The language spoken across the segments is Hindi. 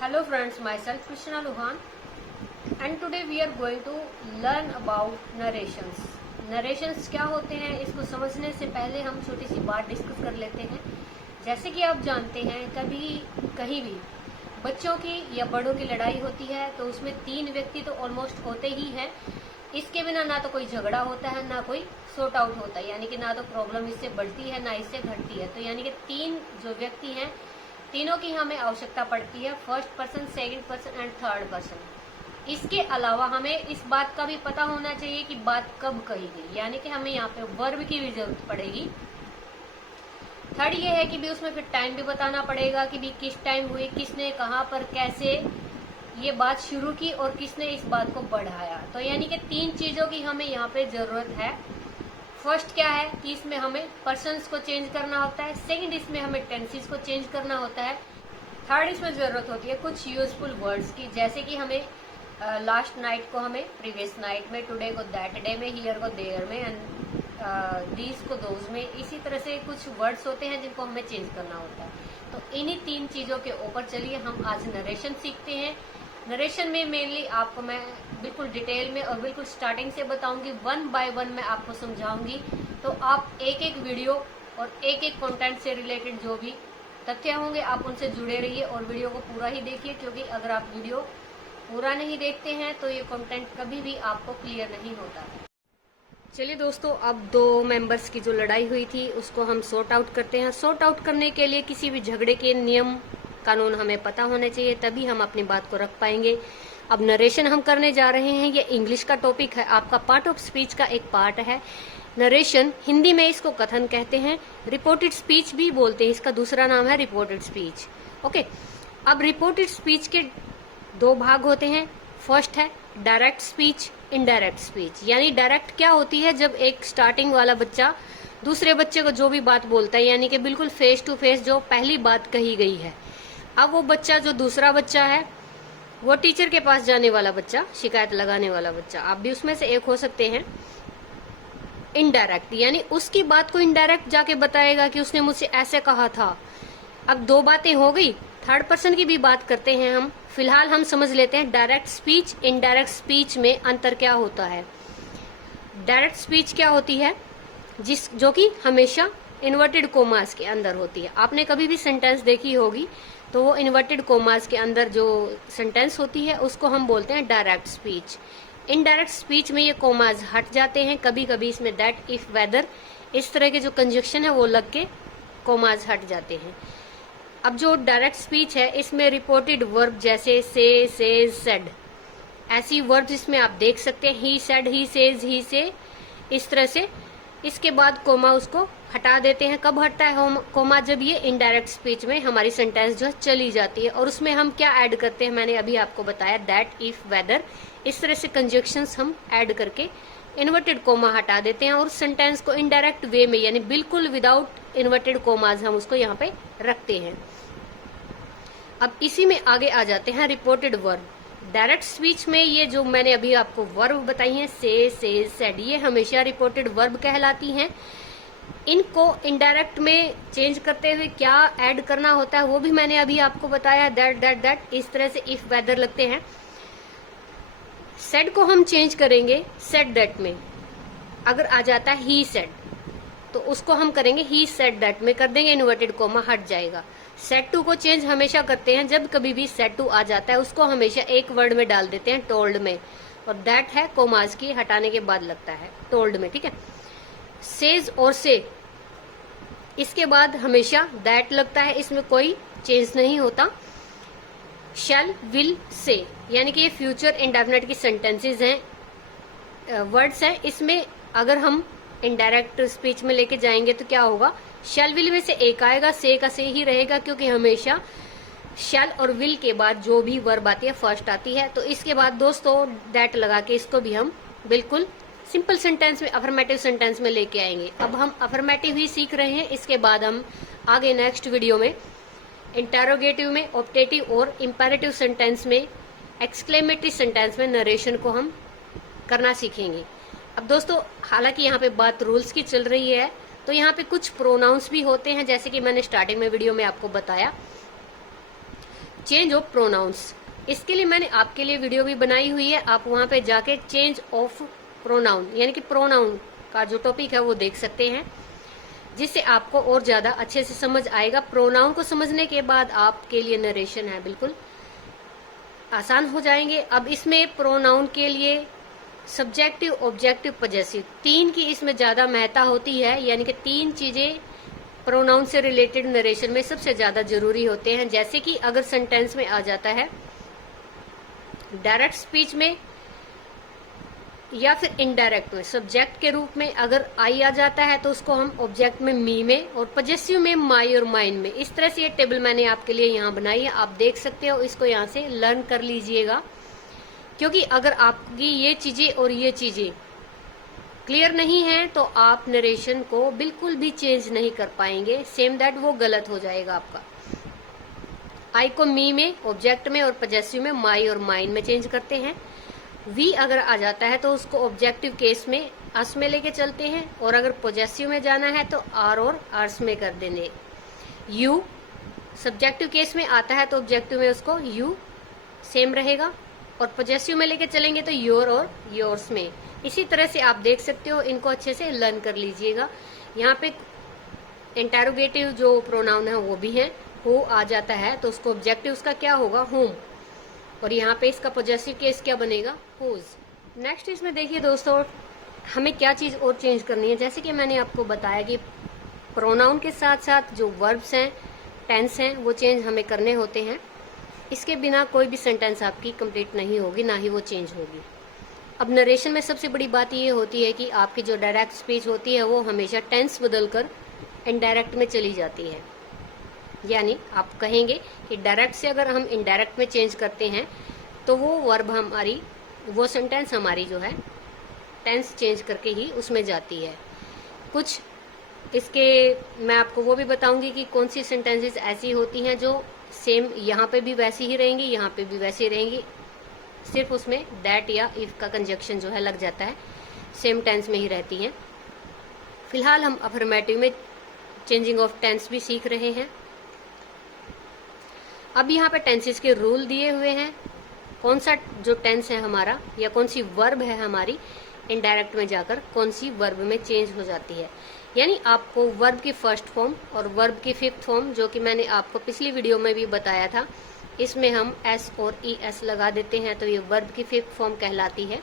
Hello friends, myself Krishna Luhan and today we are going to learn about narrations. Narrations क्या होते हैं इसको समझने से पहले हम छोटी सी बात डिस्कस कर लेते हैं। जैसे कि आप जानते हैं कभी कहीं भी बच्चों की या बड़ों की लड़ाई होती है तो उसमें 3 व्यक्ति तो ऑलमोस्ट होते ही हैं। इसके बिना ना तो कोई झगड़ा होता है ना कोई सॉर्ट आउट होता है, यानी कि ना तो प्रॉब्लम इससे बढ़ती है ना इससे घटती है। तो यानी कि 3 जो व्यक्ति हैं तीनों की हमें आवश्यकता पड़ती है, first person, second person and third person. इसके अलावा हमें इस बात का भी पता होना चाहिए कि बात कब कही गई, यानी कि हमें यहाँ पे वर्ब की भी जरूरत पड़ेगी। थर्ड ये है कि भी उसमें फिर टाइम भी बताना पड़ेगा कि भी किस टाइम हुई, किसने कहाँ पर कैसे ये बात शुरू की और किसने इस बात को बढ़ाया। तो यानी कि 3 चीजों की हमें यहाँ पे जरूरत है। फर्स्ट क्या है कि इसमें हमें पर्सन्स को चेंज करना होता है, सेकंड इसमें हमें टेंसेस को चेंज करना होता है, थर्ड इसमें जरूरत होती है कुछ यूजफुल वर्ड्स की, जैसे कि हमें लास्ट नाइट को हमें प्रीवियस नाइट में, टुडे को दैट डे में, हियर को देयर में एंड दीज को दोज में। इसी तरह से कुछ वर्ड्स होते हैं जिनको हमें चेंज करना होता है। तो इन्हीं 3 चीजों के ऊपर चलिए हम आज नरेशन सीखते हैं। नरेशन में मेनली आपको मैं बिल्कुल डिटेल में और बिल्कुल स्टार्टिंग से बताऊंगी, 1 बाय 1 मैं आपको समझाऊंगी। तो आप एक एक वीडियो और एक एक कंटेंट से रिलेटेड जो भी तथ्य होंगे आप उनसे जुड़े रहिए और वीडियो को पूरा ही देखिए, क्योंकि अगर आप वीडियो पूरा नहीं देखते हैं तो ये कंटेंट कभी भी आपको क्लियर नहीं होता है। चलिए दोस्तों, अब 2 मेंबर्स की जो लड़ाई हुई थी उसको हम सॉर्ट आउट करते हैं। सॉर्ट आउट करने के लिए किसी भी झगड़े के नियम कानून हमें पता होने चाहिए, तभी हम अपनी बात को रख पाएंगे। अब नरेशन हम करने जा रहे हैं, ये इंग्लिश का टॉपिक है, आपका पार्ट ऑफ स्पीच का एक पार्ट है। नरेशन हिंदी में इसको कथन कहते हैं, रिपोर्टेड स्पीच भी बोलते हैं, इसका दूसरा नाम है रिपोर्टेड स्पीच। ओके, अब रिपोर्टेड स्पीच के 2 भाग होते हैं। फर्स्ट है डायरेक्ट स्पीच, इनडायरेक्ट स्पीच। यानी डायरेक्ट क्या होती है, जब एक स्टार्टिंग वाला बच्चा दूसरे बच्चे को जो भी बात बोलता है, यानी कि बिल्कुल फेस टू फेस जो पहली बात कही गई है। अब वो बच्चा जो दूसरा बच्चा है वो टीचर के पास जाने वाला बच्चा, शिकायत लगाने वाला बच्चा, आप भी उसमें से एक हो सकते हैं। इनडायरेक्ट यानी उसकी बात को इनडायरेक्ट जाके बताएगा कि उसने मुझसे ऐसे कहा था। अब 2 बातें हो गई, थर्ड पर्सन की भी बात करते हैं हम। फिलहाल हम समझ लेते हैं डायरेक्ट स्पीच, इनडायरेक्ट स्पीच में अंतर क्या होता है। डायरेक्ट स्पीच क्या होती है, जो कि हमेशा इन्वर्टेड कोमास के अंदर होती है। आपने कभी भी सेंटेंस देखी होगी तो वो इन्वर्टेड कोमास के अंदर जो सेंटेंस होती है उसको हम बोलते हैं डायरेक्ट स्पीच। इनडायरेक्ट स्पीच में ये कोमास हट जाते हैं, कभी कभी इसमें दैट, इफ, वेदर, इस तरह के जो कंजक्शन है वो लग के कोमास हट जाते हैं। अब जो डायरेक्ट स्पीच है इसमें रिपोर्टेड वर्ब जैसे से, सेज, सेड, ऐसी वर्ब इसमें आप देख सकते हैं। ही सेड, ही सेज, ही से, इस तरह से। इसके बाद कोमा उसको हटा देते हैं। कब हटता है कोमा, जब ये इनडायरेक्ट स्पीच में हमारी सेंटेंस जो है चली जाती है। और उसमें हम क्या ऐड करते हैं, मैंने अभी आपको बताया, दैट, इफ, वेदर, इस तरह से कंजक्शंस हम ऐड करके इन्वर्टेड कोमा हटा देते हैं और सेंटेंस को इनडायरेक्ट वे में यानी बिल्कुल विदाउट इन्वर्टेड कोमाज हम उसको यहाँ पे रखते हैं। अब इसी में आगे आ जाते हैं रिपोर्टेड वर्ब। डायरेक्ट स्पीच में ये जो मैंने अभी आपको वर्ब बताई हैं, से, सेड, ये हमेशा रिपोर्टेड वर्ब कहलाती हैं। इनको इनडायरेक्ट में चेंज करते हुए क्या ऐड करना होता है वो भी मैंने अभी आपको बताया, दैट, इस तरह से इफ, वेदर लगते हैं। सेड को हम चेंज करेंगे सेड दैट में। अगर आ जाता है ही सेड तो उसको हम करेंगे ही सेड दैट में कर देंगे, इन्वर्टेड कोमा हट जाएगा। सेड टू को चेंज हमेशा करते हैं, जब कभी भी सेड टू आ जाता है उसको हमेशा एक वर्ड में डाल देते हैं, टोल्ड में, और दैट है कोमास की हटाने के बाद लगता है टोल्ड में, ठीक है। सेज और से, इसके बाद हमेशा दैट लगता है, इसमें कोई चेंज नहीं होता। शैल, विल, से, यानी कि ये फ्यूचर इंडेफिनिट की सेंटेंसेस हैं, वर्ड्स हैं। इसमें अगर हम इनडायरेक्ट स्पीच में लेके जाएंगे तो क्या होगा, शैल, विल में से एक आएगा, से का से ही रहेगा, क्योंकि हमेशा शैल और विल के बाद जो भी वर्ब आती है फर्स्ट आती है। तो इसके बाद दोस्तों दैट लगा के इसको भी हम बिल्कुल सिंपल सेंटेंस में, अफर्मेटिव सेंटेंस में लेके आएंगे। अब हम अफर्मेटिव ही सीख रहे हैं, इसके बाद हम आगे नेक्स्ट वीडियो में इंटेरोगेटिव में, ऑप्टेटिव और इंपेरेटिव सेंटेंस में, एक्सक्लेमेटरी सेंटेंस में नरेशन को हम करना सीखेंगे। अब दोस्तों हालांकि यहाँ पे बात रूल्स की चल रही है तो यहाँ पे कुछ प्रोनाउंस भी होते हैं, जैसे कि मैंने स्टार्टिंग में वीडियो में आपको बताया। Change of pronouns. इसके लिए मैंने आपके लिए वीडियो भी बनाई हुई है, आप वहां पे जाके चेंज ऑफ प्रोनाउन यानी कि प्रोनाउन का जो टॉपिक है वो देख सकते हैं, जिससे आपको और ज्यादा अच्छे से समझ आएगा। प्रोनाउन को समझने के बाद आपके लिए नरेशन है बिल्कुल आसान हो जाएंगे। अब इसमें प्रोनाउन के लिए सब्जेक्टिव, ऑब्जेक्टिव, पॉजेसिव, तीन की इसमें ज्यादा महत्ता होती है, यानी कि तीन चीजें प्रोनाउन से रिलेटेड नरेशन में सबसे ज्यादा जरूरी होते हैं। जैसे कि अगर सेंटेंस में आ जाता है डायरेक्ट स्पीच में या फिर इनडायरेक्ट में, सब्जेक्ट के रूप में अगर आई आ जाता है तो उसको हम ऑब्जेक्ट में मी में, और पॉजेसिव में माई और माइन में। इस तरह से ये टेबल मैंने आपके लिए यहाँ बनाई है, आप देख सकते हो। इसको यहाँ से लर्न कर लीजिएगा, क्योंकि अगर आपकी ये चीजें और ये चीजें क्लियर नहीं है तो आप नरेशन को बिल्कुल भी चेंज नहीं कर पाएंगे। सेम दैट वो गलत हो जाएगा आपका। आई को मी में, ऑब्जेक्ट में और पॉजेसिव में माई और माइन में चेंज करते हैं। वी अगर आ जाता है तो उसको ऑब्जेक्टिव केस में अस में लेके चलते हैं, और अगर पॉजेसिव में जाना है तो आर और आर्स में कर देंगे। यू सब्जेक्टिव केस में आता है तो ऑब्जेक्टिव में उसको यू सेम रहेगा, और पॉजेसिव में लेके चलेंगे तो योर और योर्स में। इसी तरह से आप देख सकते हो, इनको अच्छे से लर्न कर लीजिएगा। यहाँ पे इंटेरोगेटिव जो प्रोनाउन है वो भी है। हु आ जाता है तो उसको ऑब्जेक्टिव उसका क्या होगा, हुम, और यहाँ पे इसका पॉजेसिव केस क्या बनेगा, हुज। नेक्स्ट इसमें देखिए दोस्तों, हमें क्या चीज और चेंज करनी है। जैसे कि मैंने आपको बताया कि प्रोनाउन के साथ साथ जो वर्ब्स हैं, टेंस हैं, वो चेंज हमें करने होते हैं। इसके बिना कोई भी सेंटेंस आपकी कंप्लीट नहीं होगी, ना ही वो चेंज होगी। अब नरेशन में सबसे बड़ी बात ये होती है कि आपकी जो डायरेक्ट स्पीच होती है वो हमेशा टेंस बदलकर इनडायरेक्ट में चली जाती है। यानी आप कहेंगे कि डायरेक्ट से अगर हम इनडायरेक्ट में चेंज करते हैं तो वो वर्ब हमारी, वो सेंटेंस हमारी जो है टेंस चेंज करके ही उसमें जाती है। कुछ इसके मैं आपको वो भी बताऊंगी कि कौन सी सेंटेंसेस ऐसी होती हैं जो सेम यहाँ पे भी वैसी ही रहेंगी, यहाँ पे भी वैसी रहेंगी, सिर्फ उसमें दैट या इफ का कंजक्शन जो है लग जाता है, सेम टेंस में ही रहती हैं। फिलहाल हम अफर्मेटिव में चेंजिंग ऑफ टेंस भी सीख रहे हैं। अब यहाँ पे टेंसेस के रूल दिए हुए हैं, कौन सा जो टेंस है हमारा या कौन सी वर्ब है हमारी इनडायरेक्ट में जाकर कौन सी वर्ब में चेंज हो जाती है। यानी आपको वर्ब की फर्स्ट फॉर्म और वर्ब की फिफ्थ फॉर्म, जो कि मैंने आपको पिछली वीडियो में भी बताया था, इसमें हम एस और ई एस लगा देते हैं तो ये वर्ब की फिफ्थ फॉर्म कहलाती है।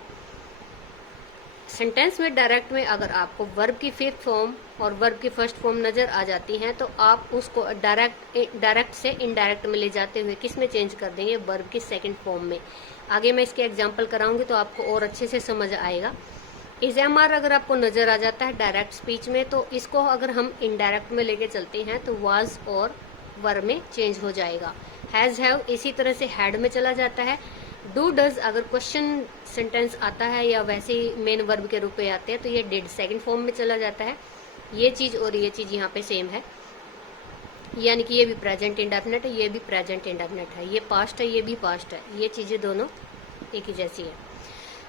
सेंटेंस में डायरेक्ट में अगर आपको वर्ब की फिफ्थ फॉर्म और वर्ब की फर्स्ट फॉर्म नजर आ जाती हैं तो आप उसको डायरेक्ट से इनडायरेक्ट में ले जाते हुए किस में चेंज कर देंगे, वर्ब की सेकंड फॉर्म में। आगे मैं इसके एग्जांपल कराऊंगी तो आपको और अच्छे से समझ आएगा। इज एम आर अगर आपको नजर आ जाता है डायरेक्ट स्पीच में तो इसको अगर हम इनडायरेक्ट में लेके चलते हैं तो वाज और वर में चेंज हो जाएगा। हैज हैव इसी तरह से हैड में चला जाता है। डू डज अगर क्वेश्चन सेंटेंस आता है या वैसे ही मेन वर्ब के रूप में आते हैं तो ये डिड सेकंड फॉर्म में चला जाता है। ये चीज और ये चीज यहाँ पे सेम है, यानी कि ये भी प्रेजेंट इंडेफिनिट है, ये भी प्रेजेंट इंडेफिनिट है, ये पास्ट है, ये भी पास्ट है, ये चीजें दोनों एक ही जैसी है।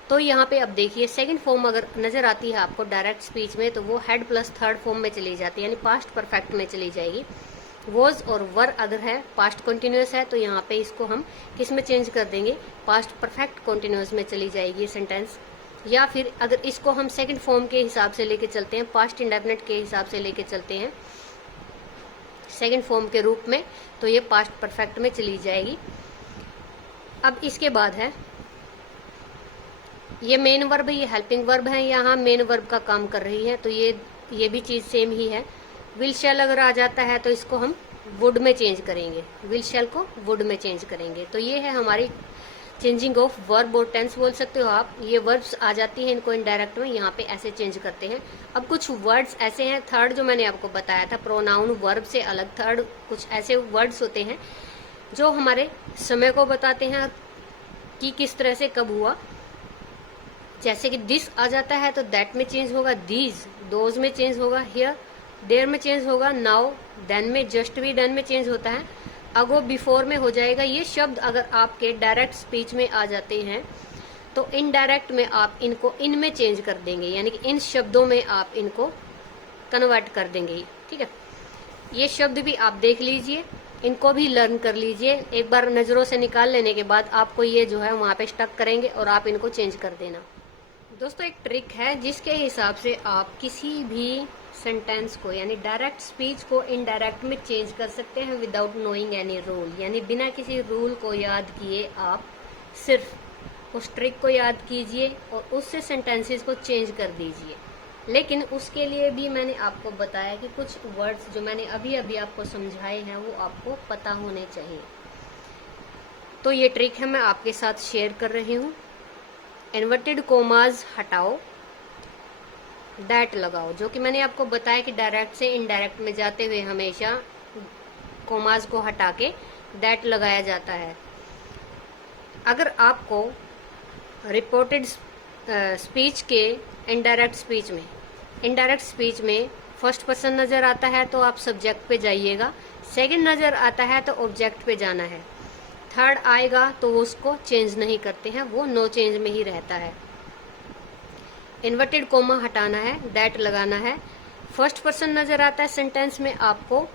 तो यहाँ पे अब देखिए सेकंड फॉर्म अगर नजर आती है आपको डायरेक्ट स्पीच में तो वो हेड प्लस थर्ड फॉर्म में चली जाती है, यानी पास्ट परफेक्ट में चली जाएगी। वॉज और वर अगर है पास्ट कंटिन्यूअस है तो यहाँ पे इसको हम किस में चेंज कर देंगे, पास्ट परफेक्ट कंटिन्यूअस में चली जाएगी सेंटेंस। या फिर अगर इसको हम सेकंड फॉर्म के हिसाब से लेके चलते हैं, पास्ट इंडेफिनिट के हिसाब से लेके चलते हैं सेकंड फॉर्म के रूप में, तो ये पास्ट परफेक्ट में चली जाएगी। अब इसके बाद है ये मेन वर्ब है, ये हेल्पिंग वर्ब है, यहाँ मेन वर्ब का काम कर रही है तो ये भी चीज सेम ही है। विल शैल अगर आ जाता है तो इसको हम वुड में चेंज करेंगे, विल शैल को वुड में चेंज करेंगे। तो ये है हमारी चेंजिंग ऑफ वर्ब और टेंस बोल सकते हो आप। ये वर्ब्स आ जाती हैं, इनको इनडायरेक्ट में यहाँ पे ऐसे चेंज करते हैं। अब कुछ वर्ड्स ऐसे हैं, थर्ड जो मैंने आपको बताया था प्रोनाउन वर्ब से अलग, थर्ड कुछ ऐसे वर्ड्स होते हैं जो हमारे समय को बताते हैं कि किस तरह से कब हुआ। जैसे कि दिस आ जाता है तो दैट में चेंज होगा, दीज दोज में चेंज होगा, हियर देयर में चेंज होगा, नाउ देन में, जस्ट भी देन में चेंज होता है, अगो बिफोर में हो जाएगा। ये शब्द अगर आपके डायरेक्ट स्पीच में आ जाते हैं तो इनडायरेक्ट में आप इनको इन में चेंज कर देंगे, यानी कि इन शब्दों में आप इनको कन्वर्ट कर देंगे। ठीक है, ये शब्द भी आप देख लीजिए, इनको भी लर्न कर लीजिए। एक बार नज़रों से निकाल लेने के बाद आपको ये जो है वहाँ पे स्टक करेंगे और आप इनको चेंज कर देना। दोस्तों एक ट्रिक है जिसके हिसाब से आप किसी भी सेंटेंस को यानी डायरेक्ट स्पीच को इनडायरेक्ट में चेंज कर सकते हैं विदाउट नोइंग एनी रूल, यानी बिना किसी रूल को याद किए आप सिर्फ उस ट्रिक को याद कीजिए और उससे सेंटेंसेस को चेंज कर दीजिए। लेकिन उसके लिए भी मैंने आपको बताया कि कुछ वर्ड्स जो मैंने अभी अभी आपको समझाए हैं वो आपको पता होने चाहिए। तो ये ट्रिक है मैं आपके साथ शेयर कर रही हूँ। इन्वर्टेड कोमास हटाओ, दैट लगाओ, जो कि मैंने आपको बताया कि डायरेक्ट से इनडायरेक्ट में जाते हुए हमेशा कोमास को हटा के दैट लगाया जाता है। अगर आपको रिपोर्टेड स्पीच के इनडायरेक्ट स्पीच में फर्स्ट पर्सन नज़र आता है तो आप सब्जेक्ट पे जाइएगा, सेकंड नज़र आता है तो ऑब्जेक्ट पे जाना है, थर्ड आएगा तो वो उसको चेंज नहीं करते हैं, वो नो चेंज में ही रहता है। इन्वर्टेड कोमा हटाना है, दैट लगाना है। फर्स्ट पर्सन नज़र आता है सेंटेंस में आपको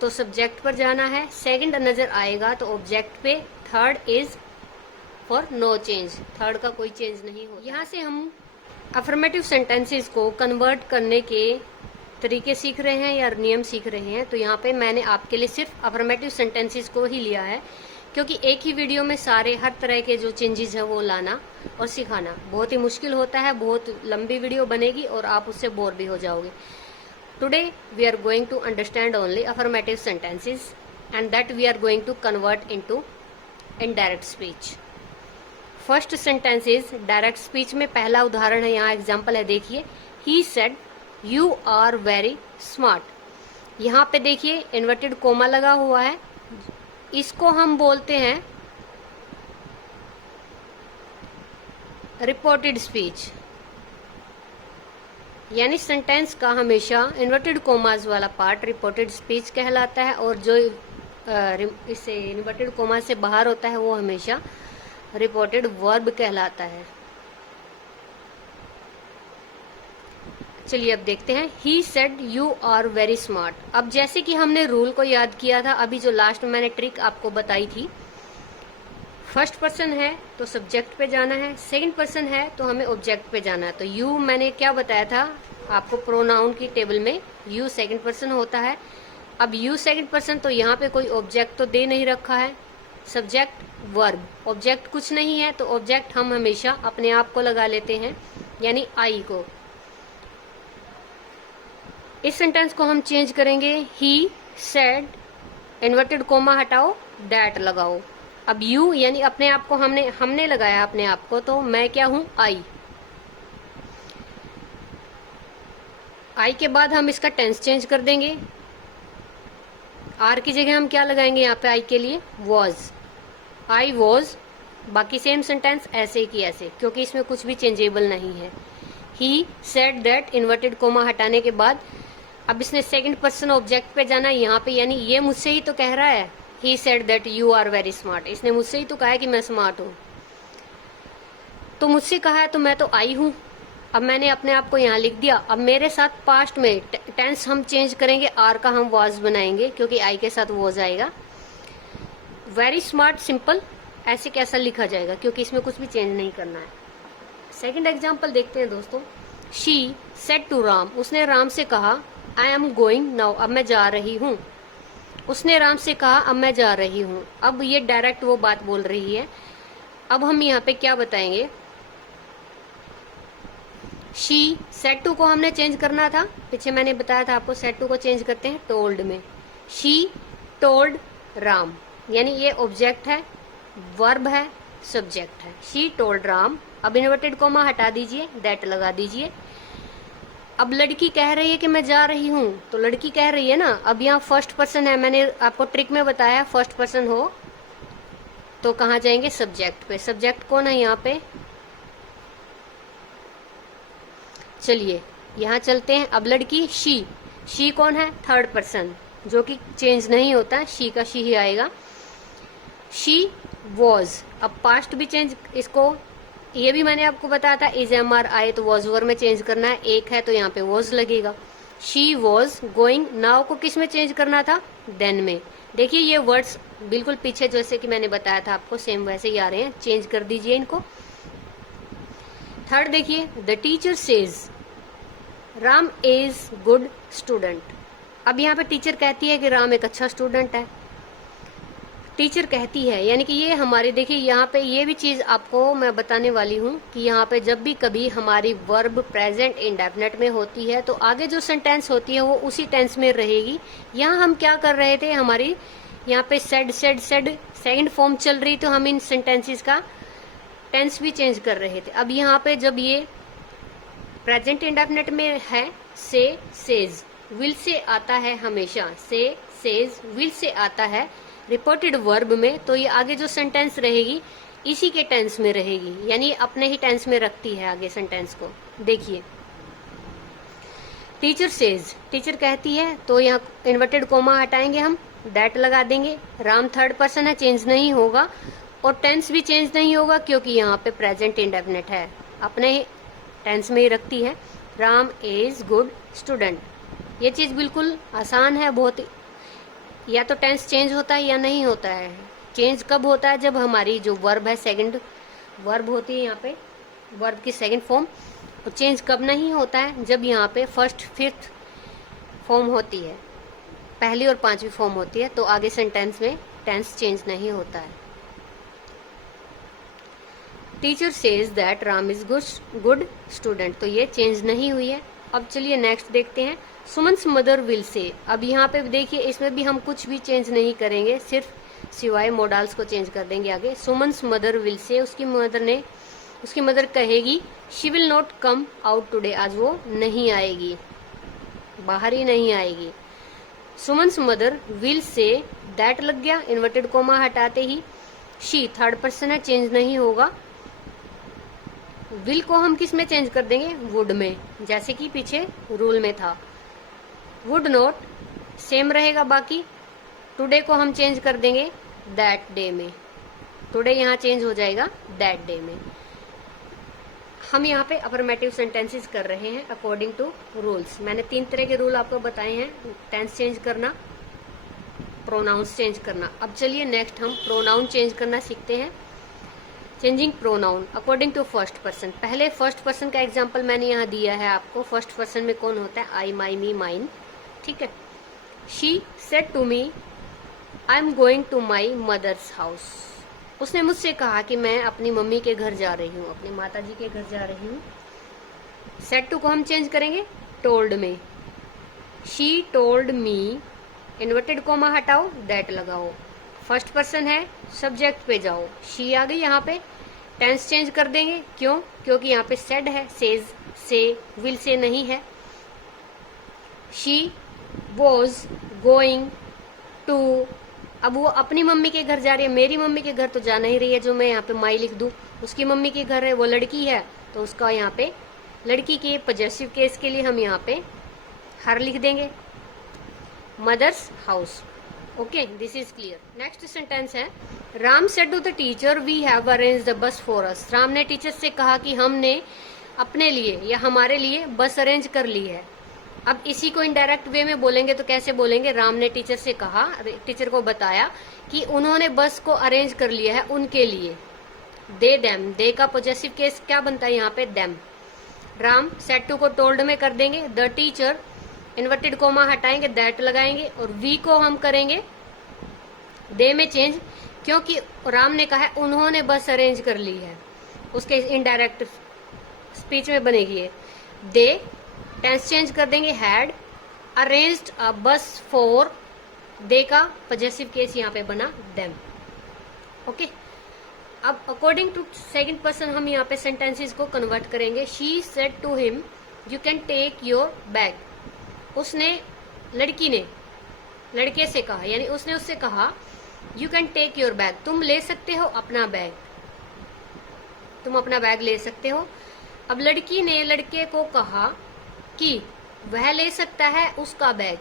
तो सब्जेक्ट पर जाना है, सेकंड नज़र आएगा तो ऑब्जेक्ट पे, third is for no change, third का कोई चेंज नहीं हो। यहाँ से हम अफर्मेटिव सेंटेंसेस को कन्वर्ट करने के तरीके सीख रहे हैं या नियम सीख रहे हैं। तो यहाँ पे मैंने आपके लिए सिर्फ अफर्मेटिव सेंटेंसेस को ही लिया है, क्योंकि एक ही वीडियो में सारे हर तरह के जो चेंजेस है वो लाना और सिखाना बहुत ही मुश्किल होता है, बहुत लंबी वीडियो बनेगी और आप उससे बोर भी हो जाओगे। Today we are going to understand only affirmative sentences and that we are going to convert into indirect speech. First sentences direct speech में पहला उदाहरण है, यहाँ एग्जाम्पल है, देखिए। He said you are very smart. यहाँ पे देखिए इन्वर्टेड कोमा लगा हुआ है, इसको हम बोलते हैं रिपोर्टेड स्पीच, यानी सेंटेंस का हमेशा इन्वर्टेड कोमास वाला पार्ट रिपोर्टेड स्पीच कहलाता है और जो इससे इन्वर्टेड कोमा से बाहर होता है वो हमेशा रिपोर्टेड वर्ब कहलाता है। चलिए अब देखते हैं। He said you are very smart. अब जैसे कि हमने रूल को याद किया था, अभी जो लास्ट में मैंने ट्रिक आपको बताई थी, फर्स्ट पर्सन है तो सब्जेक्ट पे जाना है, सेकंड पर्सन है तो हमें ऑब्जेक्ट पे जाना है। तो यू मैंने क्या बताया था आपको, प्रोनाउन की टेबल में यू सेकंड पर्सन होता है। अब यू सेकंड पर्सन तो यहाँ पे कोई ऑब्जेक्ट तो दे नहीं रखा है, सब्जेक्ट वर्ब, ऑब्जेक्ट कुछ नहीं है, तो ऑब्जेक्ट हम हमेशा अपने आप को लगा लेते हैं, यानी आई को। इस सेंटेंस को हम चेंज करेंगे, ही सेड, इन्वर्टेड कोमा हटाओ, दैट लगाओ। अब यू यानी अपने आप को हमने लगाया अपने आप को, तो मैं क्या हूं, आई। आई के बाद हम इसका टेंस चेंज कर देंगे, आर की जगह हम क्या लगाएंगे यहाँ पे आई के लिए, वॉज, आई वॉज। बाकी सेम सेंटेंस ऐसे की ऐसे, क्योंकि इसमें कुछ भी चेंजेबल नहीं है। He said that, inverted coma हटाने के बाद अब इसने सेकंड पर्सन ऑब्जेक्ट पे जाना यहाँ पे, यानी ये मुझसे ही तो कह रहा है, he said that you are very smart, इसने मुझसे ही तो कहा है कि मैं स्मार्ट हूँ, तो मुझसे कहा है तो मैं तो आई हूँ। अब मैंने अपने आप को यहाँ लिख दिया। अब मेरे साथ पास्ट में टेंस हम चेंज करेंगे, आर का हम वॉज बनाएंगे क्योंकि आई के साथ वॉज आएगा। वेरी स्मार्ट सिंपल ऐसे कैसा लिखा जाएगा, क्योंकि इसमें कुछ भी चेंज नहीं करना है। सेकंड एग्जांपल देखते हैं दोस्तों। शी सेड टू राम, उसने राम से कहा, आई एम गोइंग नाउ, अब मैं जा रही हूँ। उसने राम से कहा अब मैं जा रही हूँ। अब ये डायरेक्ट वो बात बोल रही है। अब हम यहाँ पे क्या बताएंगे, शी सेड टू को हमने चेंज करना था, पीछे मैंने बताया था आपको सेड टू को चेंज करते हैं टोल्ड में। शी टोल्ड राम, यानी ये ऑब्जेक्ट है, वर्ब है, सब्जेक्ट है। She told Ram. अब इन्वर्टेड कोमा हटा दीजिए, दैट लगा दीजिए। अब लड़की कह रही है कि मैं जा रही हूँ, तो लड़की कह रही है ना। अब यहाँ फर्स्ट पर्सन है, मैंने आपको ट्रिक में बताया फर्स्ट पर्सन हो तो कहाँ जाएंगे, सब्जेक्ट पे। सब्जेक्ट कौन है यहाँ पे, चलिए यहाँ चलते हैं। अब लड़की शी कौन है, थर्ड पर्सन, जो कि चेंज नहीं होता, शी का शी ही आएगा। शी वॉज, अब पास्ट भी चेंज, इसको ये भी मैंने आपको बताया था, इज एम आर आए तो वॉज वर में चेंज करना है, एक है तो यहाँ पे वॉज लगेगा। शी वॉज गोइंग, नाउ को किस में चेंज करना था, देन में। देखिए ये वर्ड्स बिल्कुल पीछे जैसे कि मैंने बताया था आपको सेम वैसे ही आ रहे हैं, चेंज कर दीजिए इनको। थर्ड देखिए, the teacher says Ram is good student. अब यहाँ पे टीचर कहती है कि राम एक अच्छा स्टूडेंट है। टीचर कहती है यानी कि ये हमारे, देखिए यहाँ पे ये भी चीज आपको मैं बताने वाली हूँ कि यहाँ पे जब भी कभी हमारी वर्ब प्रेजेंट इंडेफिनिट में होती है तो आगे जो सेंटेंस होती है वो उसी टेंस में रहेगी। यहाँ हम क्या कर रहे थे, हमारी यहाँ पे सेड सेकंड फॉर्म चल रही, तो हम इन सेंटेंसेस का टेंस भी चेंज कर रहे थे। अब यहाँ पे जब ये प्रेजेंट इंडेफिनिट में है, से सेज विल से आता है हमेशा, से सेज विल से आता है रिपोर्टेड वर्ब में, तो ये आगे जो सेंटेंस रहेगी इसी के टेंस में रहेगी, यानी अपने ही टेंस में रखती है आगे सेंटेंस को। देखिए टीचर सेज, टीचर कहती है, तो यहाँ इन्वर्टेड कोमा हटाएंगे हम, दैट लगा देंगे। राम थर्ड पर्सन है, चेंज नहीं होगा, और टेंस भी चेंज नहीं होगा क्योंकि यहाँ पे प्रेजेंट इंडेफिनिट है, अपने ही टेंस में ही रखती है। Ram is good student. ये चीज बिल्कुल आसान है बहुत, या तो टेंस चेंज होता है या नहीं होता है। चेंज कब होता है, जब हमारी जो वर्ब है सेकंड वर्ब होती है यहाँ पे, वर्ब की सेकंड फॉर्म। और चेंज कब नहीं होता है, जब यहाँ पे फर्स्ट फिफ्थ फॉर्म होती है, पहली और पांचवी फॉर्म होती है, तो आगे सेंटेंस में टेंस चेंज नहीं होता है। Teacher says that Ram is good student, तो ये चेंज नहीं हुई है। अब चलिए नेक्स्ट देखते हैं, सुमन्स मदर विल से। अब यहाँ पे देखिए इसमें भी हम कुछ भी चेंज नहीं करेंगे, सिर्फ सिवाय मोडाल्स को चेंज कर देंगे आगे। सुमन्स मदर विल से, उसकी मदर कहेगी, she will not come out today, आज वो नहीं आएगी, बाहर ही नहीं आएगी। Suman's mother will say, that लग गया, इन्वर्टेड कोमा हटाते ही। शी थर्ड पर्सन है, चेंज नहीं होगा। विल को हम किस में चेंज कर देंगे, वुड में, जैसे कि पीछे रूल में था। वुड नॉट सेम रहेगा बाकी। टुडे को हम चेंज कर देंगे दैट डे में, टुडे यहाँ चेंज हो जाएगा दैट डे में। हम यहाँ पे अफर्मेटिव सेंटेंसेस कर रहे हैं अकॉर्डिंग टू रूल्स। मैंने 3 तरह के रूल आपको बताए हैं, टेंस चेंज करना, प्रोनाउंस चेंज करना। अब चलिए नेक्स्ट हम प्रोनाउन चेंज करना सीखते हैं। Changing pronoun according to first person. पहले फर्स्ट पर्सन का एग्जांपल मैंने यहाँ दिया है आपको। फर्स्ट पर्सन में कौन होता है, आई, माई, मी, माइन, ठीक है। She said to me I am going to my mother's house. उसने मुझसे कहा कि मैं अपनी मम्मी के घर जा रही हूँ, अपनी माता जी के घर जा रही हूँ। सेड टू को हम चेंज करेंगे टोल्ड में। She told me, inverted coma हटाओ, दैट लगाओ। फर्स्ट पर्सन है, सब्जेक्ट पे जाओ, शी आ गई, यहाँ पे टेंस चेंज कर देंगे। क्यों, क्योंकि यहाँ पे सेड है, सेज से, विल से नहीं है। शी वॉज गोइंग टू, अब वो अपनी मम्मी के घर जा रही है, मेरी मम्मी के घर तो जा नहीं रही है, जो मैं यहाँ पे माई लिख दूं। उसकी मम्मी के घर है, वो लड़की है, तो उसका यहाँ पे लड़की के पॉजेसिव केस के लिए हम यहाँ पे हर लिख देंगे, mother's house. Okay, this is clear. Next sentence है, Ram said to the teacher we have arranged the bus for us. Ram ने टीचर से कहा कि हमने अपने लिए या हमारे लिए बस अरेंज कर ली है। अब इसी को इनडायरेक्ट वे में बोलेंगे तो कैसे बोलेंगे, राम ने टीचर से कहा, टीचर को बताया कि उन्होंने बस को अरेंज कर लिया है उनके लिए। दे देम, दे का पॉजेसिव केस क्या बनता है यहाँ पे, देम। राम सेड टू को टोल्ड में कर देंगे। द टीचर इन्वर्टेड कोमा हटाएंगे, दैट लगाएंगे, और वी को हम करेंगे दे में चेंज, क्योंकि राम ने कहा है उन्होंने बस अरेंज कर ली है, उसके इनडायरेक्ट स्पीच में बनेगी दे। टेंस चेंज कर देंगे, हैड अरेंज्ड अ बस फॉर, दे का पॉजेसिव केस यहाँ पे बना देम। ओके, अब अकॉर्डिंग टू सेकंड पर्सन हम यहाँ पे सेंटेंसेस को कन्वर्ट करेंगे। She said to him you can take your bag. उसने, लड़की ने लड़के से कहा, यानी उसने उससे कहा you can take your bag, तुम ले सकते हो अपना बैग, तुम अपना बैग ले सकते हो। अब लड़की ने लड़के को कहा कि वह ले सकता है उसका बैग।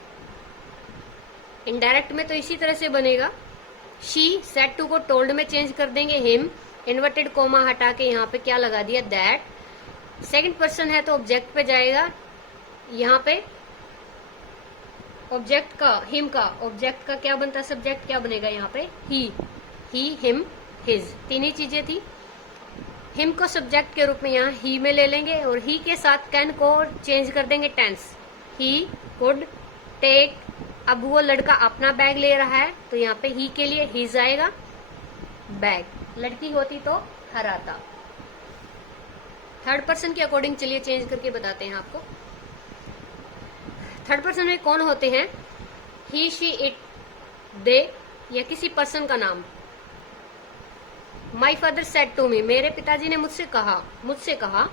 इनडायरेक्ट में तो इसी तरह से बनेगा। शी सेड टू को टोल्ड में चेंज कर देंगे, हिम इन्वर्टेड कोमा हटा के यहाँ पे क्या लगा दिया, दैट। सेकंड पर्सन है तो ऑब्जेक्ट पे जाएगा, यहाँ पे ऑब्जेक्ट का, हिम का, ऑब्जेक्ट का क्या बनता है, सब्जेक्ट क्या बनेगा यहाँ पे, ही, हिम, हिज, तीन ही चीजें थी। हिम को सब्जेक्ट के रूप में यहाँ ही में ले लेंगे और ही के साथ कैन को चेंज कर देंगे टेंस, ही कुड टेक। अब वो लड़का अपना बैग ले रहा है तो यहाँ पे ही के लिए हिज आएगा बैग, लड़की होती तो हर आता। थर्ड पर्सन के अकॉर्डिंग चलिए चेंज करके बताते हैं आपको। थर्ड पर्सन में कौन होते हैं, ही, शी, इट, दे या किसी पर्सन का नाम। My father said to me, मेरे पिताजी ने मुझसे कहा,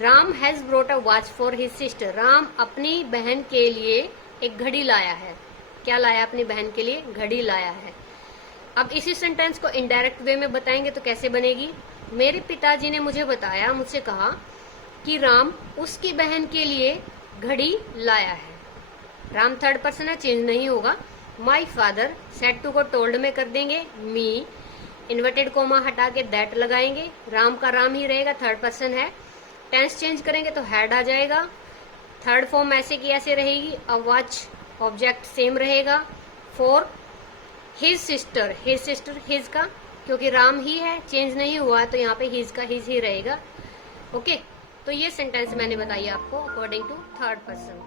Ram has brought a watch for his sister, Ram अपनी बहन के लिए एक घड़ी लाया है। क्या लाया, अपनी बहन के लिए घड़ी लाया है। अब इसी सेंटेंस को इनडायरेक्ट वे में बताएंगे तो कैसे बनेगी, मेरे पिताजी ने मुझसे कहा कि राम उसकी बहन के लिए घड़ी लाया है। राम थर्ड पर्सन है, चेंज नहीं होगा। माई फादर, सेड टू को टोल्ड में कर देंगे, मी, इन्वर्टेड कोमा हटा के दैट लगाएंगे, राम का राम ही रहेगा, थर्ड पर्सन है। टेंस चेंज करेंगे तो हैड आ जाएगा। थर्ड फॉर्म ऐसे की ऐसे रहेगी। अ वॉच ऑब्जेक्ट सेम रहेगा। फॉर हिज सिस्टर, हिज का, क्योंकि राम ही है, चेंज नहीं हुआ तो यहाँ पे हिज का हिज ही रहेगा। ओके, तो ये सेंटेंस मैंने बताई आपको अकॉर्डिंग टू थर्ड पर्सन।